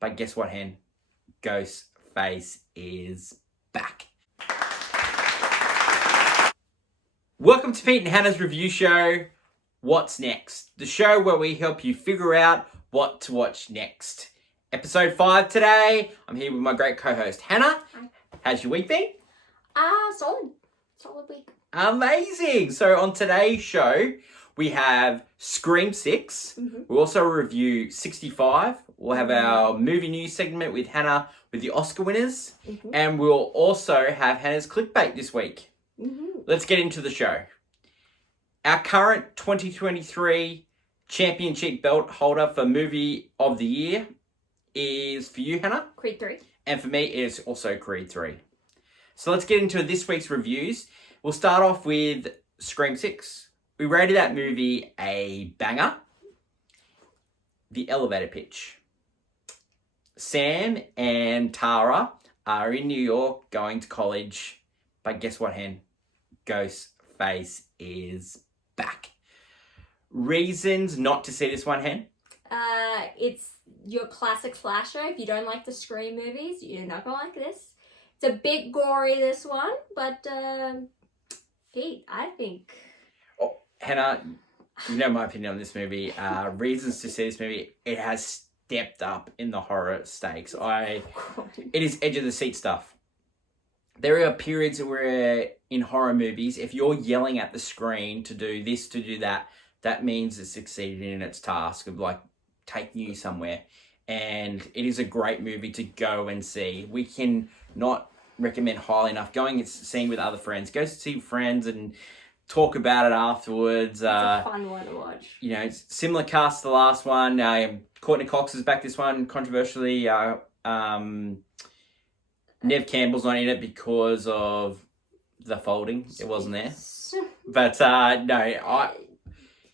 But guess what, Hen? Ghostface is back. Welcome to Pete and Hannah's review show, What's Next? The show where we help you figure out what to watch next. Episode 5 today. I'm here with my great co-host, Hannah. Hi. How's your week been? Solid. Solid week. Amazing. So on today's show, we have Scream 6. Mm-hmm. We'll also review 65. We'll have our movie news segment with Hannah with the Oscar winners. Mm-hmm. And we'll also have Hannah's clickbait this week. Mm-hmm. Let's get into the show. Our current 2023 championship belt holder for movie of the year is for you, Hannah. Creed 3. And for me, it is also Creed 3. So let's get into this week's reviews. We'll start off with Scream 6. We rated that movie a banger. The elevator pitch. Sam and Tara are in New York going to college. But guess what, Hen? Ghostface is back. Reasons not to see this one, Hen? It's your classic slasher. If you don't like the Scream movies, you're not gonna like this. It's a bit gory, this one, but Pete, I think. Oh, Hannah, you know my opinion on this movie. Reasons to see this movie, it has stepped up in the horror stakes. It is edge of the seat stuff. There are periods where in horror movies, if you're yelling at the screen to do this, to do that, that means it's succeeded in its task of like taking you somewhere. And it is a great movie to go and see. We can not recommend highly enough going and seeing with other friends. Go see friends and talk about it afterwards. It's a fun one to watch. You know, it's similar cast to the last one. Courtney Cox is back this one, controversially. Nev Campbell's not in it because of the folding. It wasn't there. But no,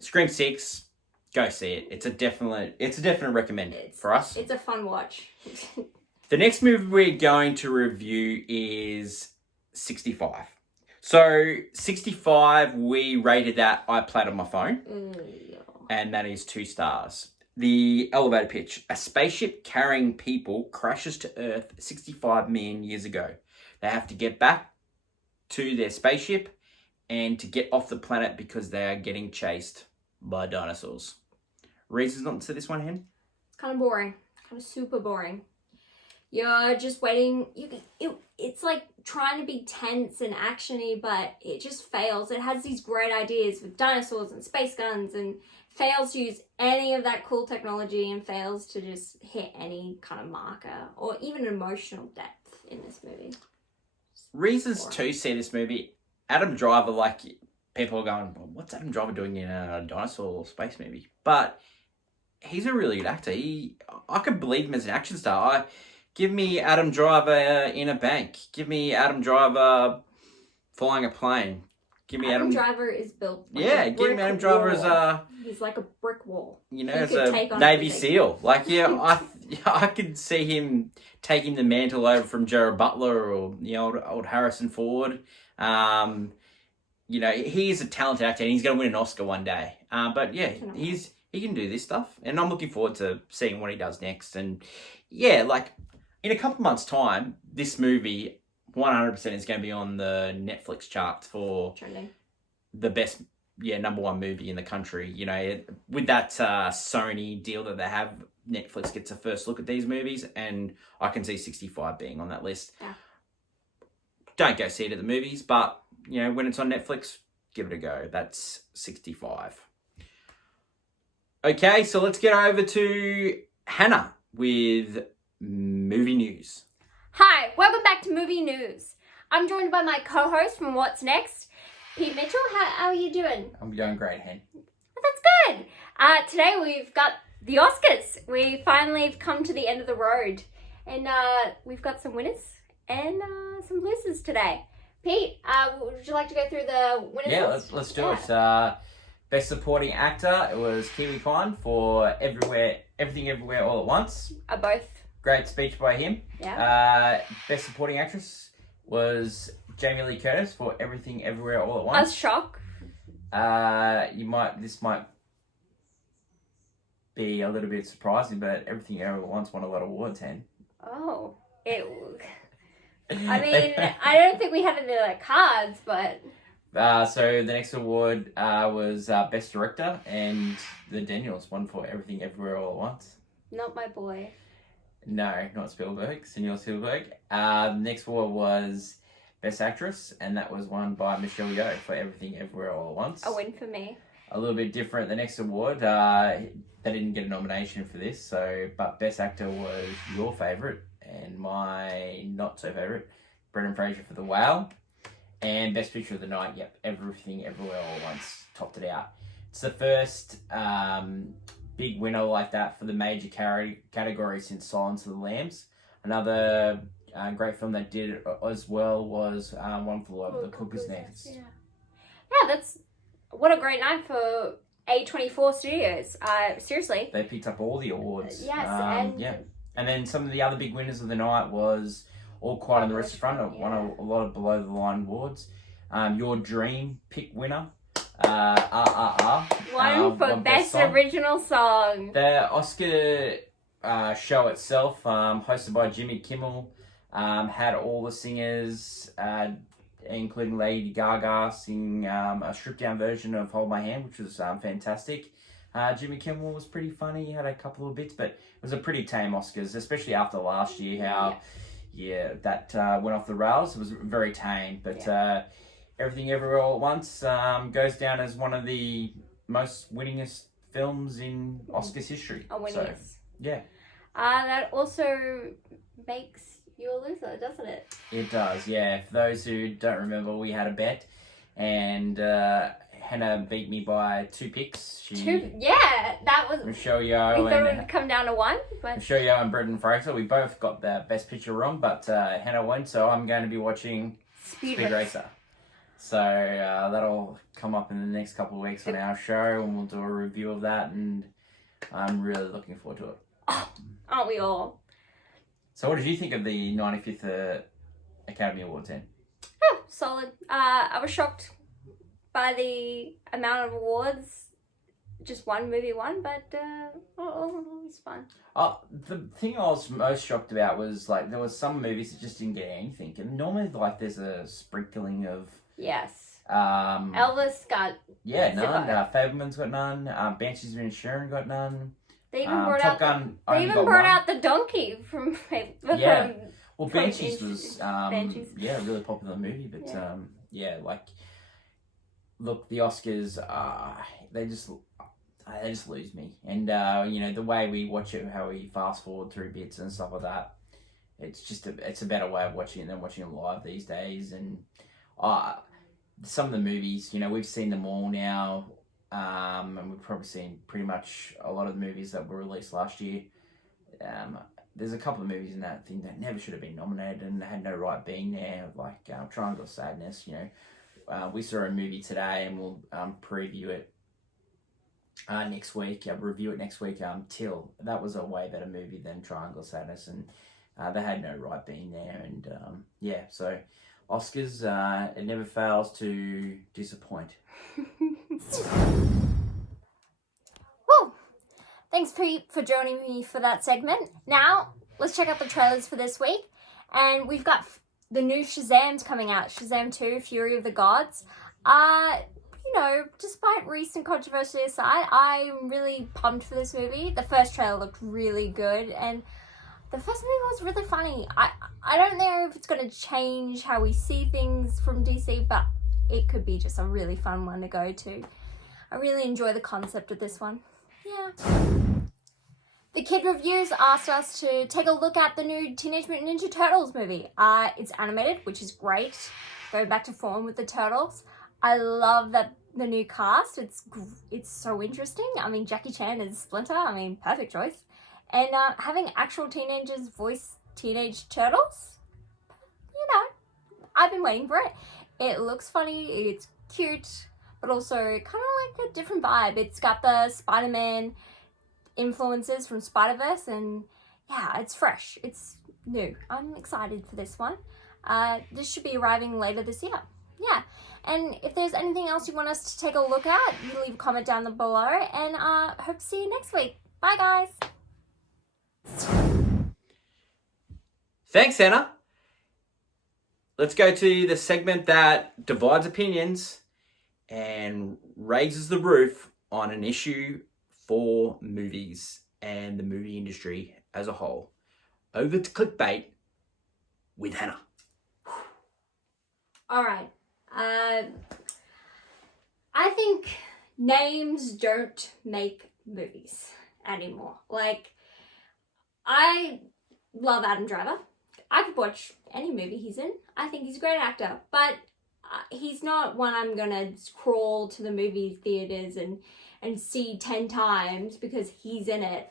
Scream 6, go see it. It's a definite recommend for us. It's a fun watch. The next movie we're going to review is 65. So 65, we rated that. I played on my phone. And that is 2 stars. The elevator pitch. A spaceship carrying people crashes to Earth 65 million years ago. They have to get back to their spaceship and to get off the planet because they are getting chased by dinosaurs. Reasons not to see this one, Hen? It's kind of boring. Kind of super boring. You're just waiting. It's like trying to be tense and actiony, but it just fails. It has these great ideas with dinosaurs and space guns and fails to use any of that cool technology and fails to just hit any kind of marker or even emotional depth in this movie. Reasons to see this movie. Adam Driver, like, people are going, well, what's Adam Driver doing in a dinosaur space movie? But he's a really good actor. I could believe him as an action star. Give me Adam Driver in a bank. Give me Adam Driver flying a plane. Give me Adam Driver is built. Like give me Adam Driver as he's like a brick wall. You know, as a Navy SEAL. Like, yeah, I could see him taking the mantle over from Gerard Butler or the old Harrison Ford. You know, he is a talented actor and he's going to win an Oscar one day. But yeah, he can do this stuff, and I'm looking forward to seeing what he does next. And yeah, like in a couple months' time, this movie 100% is going to be on the Netflix charts for trending. The best, number 1 movie in the country. You know, with that Sony deal that they have, Netflix gets a first look at these movies, and I can see 65 being on that list. Yeah. Don't go see it at the movies, but you know, when it's on Netflix, give it a go. That's 65. Okay, so let's get over to Hannah with movie news. Hi, welcome back to Movie News. I'm joined by my co-host from What's Next, Pete Mitchell. How are you doing? I'm doing great, Hen. That's good. Today we've got the Oscars. We finally have come to the end of the road. And we've got some winners and some losers today. Pete, would you like to go through the winners? Yeah, let's do it. Best Supporting Actor, it was Kiwi Kwan for Everything Everywhere All at Once. Both. Great speech by him. Yeah. Best Supporting Actress was Jamie Lee Curtis for Everything Everywhere All at Once. I was shocked. This might be a little bit surprising, but Everything Everywhere at Once won a lot of awards, Hen. Oh, I mean, I don't think we had any like cards, but. So the next award was Best Director, and the Daniels won for Everything Everywhere All at Once. Not my boy. No, not Spielberg. Senor Spielberg. The next award was Best Actress, and that was won by Michelle Yeoh for Everything Everywhere All at Once. A win for me. A little bit different. The next award, they didn't get a nomination for this, but Best Actor was your favourite and my not so favourite, Brendan Fraser for The Whale. And Best Picture of the Night, yep, Everything Everywhere All at Once topped it out. It's the first big winner like that for the major category since Silence of the Lambs. Another great film that did it as well was One Flew Over the Cuckoo's Nest. Yeah, that's what a great night for A24 Studios. Seriously. They picked up all the awards. Yes, and then some of the other big winners of the night was All Quiet on the Restaurant. Won a lot of below the line awards. Your Dream pick winner. One for Best Original Song. The Oscar show itself, hosted by Jimmy Kimmel, had all the singers, including Lady Gaga, sing a stripped down version of Hold My Hand, which was fantastic. Jimmy Kimmel was pretty funny. He had a couple of bits, but it was a pretty tame Oscars, especially after last year, that went off the rails. It was very tame, but Everything Everywhere All at Once goes down as one of the most winningest films in Oscars history. So, yeah. That also makes you a loser, doesn't it? It does, yeah. For those who don't remember, we had a bet, and Hannah beat me by 2 picks. That was. Michelle Yeoh. We thought it would come down to 1, but Michelle Yeoh and Brendan Fraser. We both got the Best Picture wrong, but Hannah won, so I'm going to be watching Speed Racer. So that'll come up in the next couple of weeks on our show, and we'll do a review of that, and I'm really looking forward to it. Oh, aren't we all? So what did you think of the 95th Academy Awards then? Oh, solid. I was shocked by the amount of awards. Just one movie won, but it was fun. The thing I was most shocked about was like there was some movies that just didn't get anything, and normally like there's a sprinkling of. Yes. Elvis got none. Fableman's got none. Banshees of Inisherin got none. They even brought Top out. Gun They even brought out the donkey from. Well, Banshees was really popular movie, but look, the Oscars they just lose me, and the way we watch it, how we fast forward through bits and stuff like that, it's a better way of watching it than watching it live these days. And some of the movies, we've seen them all now, and we've probably seen pretty much a lot of the movies that were released last year. There's a couple of movies in that thing that never should have been nominated and had no right being there, like Triangle of Sadness. We saw a movie today, and we'll preview it next week. Review it next week. Till, that was a way better movie than Triangle of Sadness, and they had no right being there. And so Oscars, it never fails to disappoint. Well, thanks Pete for joining me for that segment. Now let's check out the trailers for this week, and we've got the new Shazam's coming out. Shazam 2, Fury of the Gods. Despite recent controversy aside, I'm really pumped for this movie. The first trailer looked really good, and the first movie was really funny. I don't know if it's going to change how we see things from DC, but it could be just a really fun one to go to. I really enjoy the concept of this one. Yeah. The Kid Reviews asked us to take a look at the new Teenage Mutant Ninja Turtles movie. It's animated, which is great. Going back to form with the Turtles. I love that the new cast. It's so interesting. I mean, Jackie Chan is Splinter. Perfect choice. And having actual teenagers voice teenage turtles, I've been waiting for it. It looks funny, it's cute, but also kind of like a different vibe. It's got the Spider-Man influences from Spider-Verse, and it's fresh, it's new. I'm excited for this one. This should be arriving later this year. Yeah, and if there's anything else you want us to take a look at, you leave a comment down below, and hope to see you next week. Bye, guys. Thanks, Hannah. Let's go to the segment that divides opinions and raises the roof on an issue for movies and the movie industry as a whole. Over to clickbait with Hannah. All right. I think names don't make movies anymore. Like, I love Adam Driver. I could watch any movie he's in. I think he's a great actor, but he's not one I'm gonna crawl to the movie theaters and see 10 times because he's in it.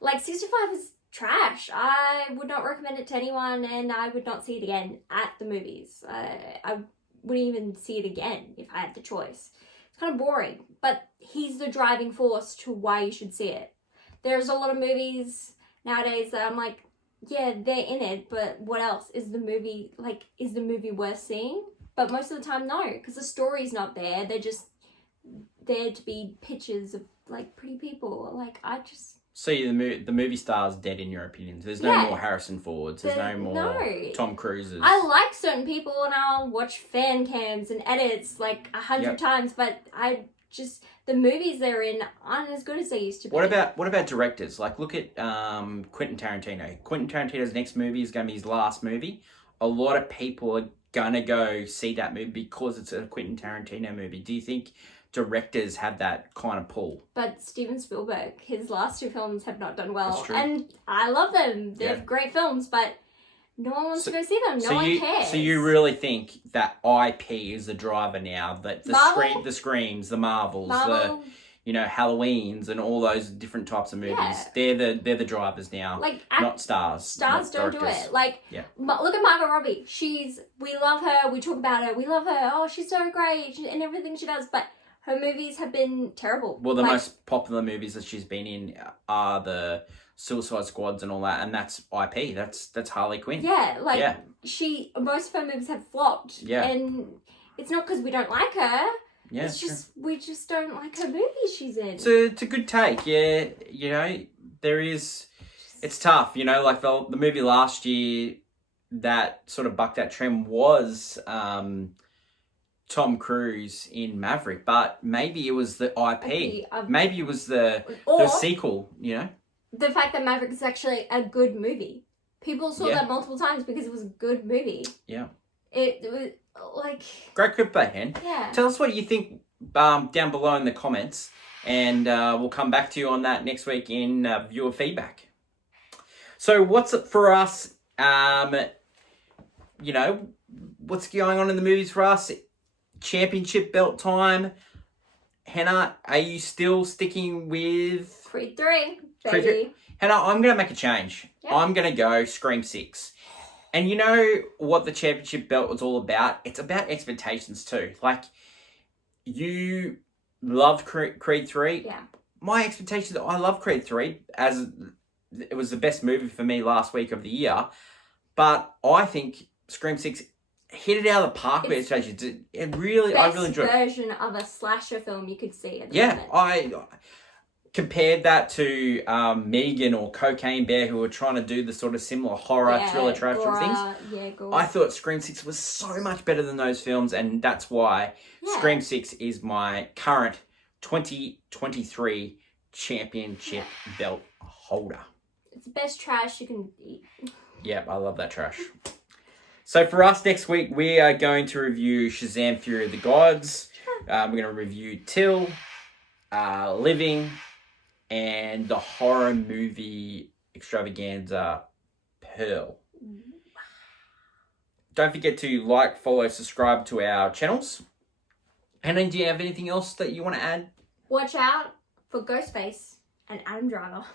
Like, 65 is trash. I would not recommend it to anyone, and I would not see it again at the movies. I wouldn't even see it again if I had the choice. It's kind of boring, but he's the driving force to why you should see it. There's a lot of movies nowadays that I'm like, yeah, they're in it, but what else? Is the movie worth seeing? But most of the time, no, because the story's not there. They're just there to be pictures of, like, pretty people. Like, So the movie star's dead in your opinion. There's no more Harrison Fords. There's no more Tom Cruises. I like certain people, and I'll watch fan cams and edits like 100 times, but the movies they're in aren't as good as they used to be. What about directors? Like, look at Quentin Tarantino. Quentin Tarantino's next movie is going to be his last movie. A lot of people are going to go see that movie because it's a Quentin Tarantino movie. Do you think directors have that kind of pull? But Steven Spielberg, his last 2 films have not done well. That's true. And I love them. They're great films, but no one wants to go see them. No one cares. So you really think that IP is the driver now? That the Screams, the Marvels, the Halloweens, and all those different types of movies. Yeah. They're the drivers now. Like, not stars. Stars don't do it. Like, look at Margot Robbie. We love her. We talk about her. We love her. Oh, she's so great and everything she does. But her movies have been terrible. Well, the most popular movies that she's been in are the Suicide Squads and all that, and that's IP. That's Harley Quinn. Yeah, most of her movies have flopped. Yeah. And it's not because we don't like her. Yeah, it's just we just don't like her movies she's in. It's a good take. Yeah, it's tough. Like the movie last year that sort of bucked that trend was Tom Cruise in Maverick, but maybe it was the IP. Maybe it was the sequel, The fact that Maverick is actually a good movie. People saw that multiple times because it was a good movie. Yeah. It was like... Great clickbait, Hen. Yeah. Tell us what you think down below in the comments, and we'll come back to you on that next week in viewer feedback. So what's it for us? What's going on in the movies for us? Championship belt time. Hannah, are you still sticking with Creed 3, baby? Hannah, I'm going to make a change. Yep. I'm going to go Scream 6. And you know what the championship belt was all about? It's about expectations too. Like, you loved Creed 3. Yeah. My expectations, I love Creed 3 as it was the best movie for me last week of the year. But I think Scream 6 hit it out of the park with expectations. I really enjoyed it. Best version of a slasher film you could see at the moment. I compared that to Megan or Cocaine Bear, who were trying to do the sort of similar horror, thriller, trash things. Yeah, gore. I thought Scream 6 was so much better than those films, and that's why Scream 6 is my current 2023 championship belt holder. It's the best trash you can eat. Yeah, I love that trash. So for us next week, we are going to review Shazam! Fury of the Gods. We're going to review Till, Living, and the horror movie extravaganza Pearl. Don't forget to like, follow, subscribe to our channels. And then, do you have anything else that you want to add? Watch out for Ghostface and Adam Driver.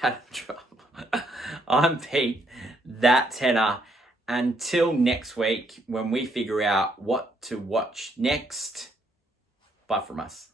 Adam Driver. I'm Pete. That's Hannah. Until next week, when we figure out what to watch next, bye from us.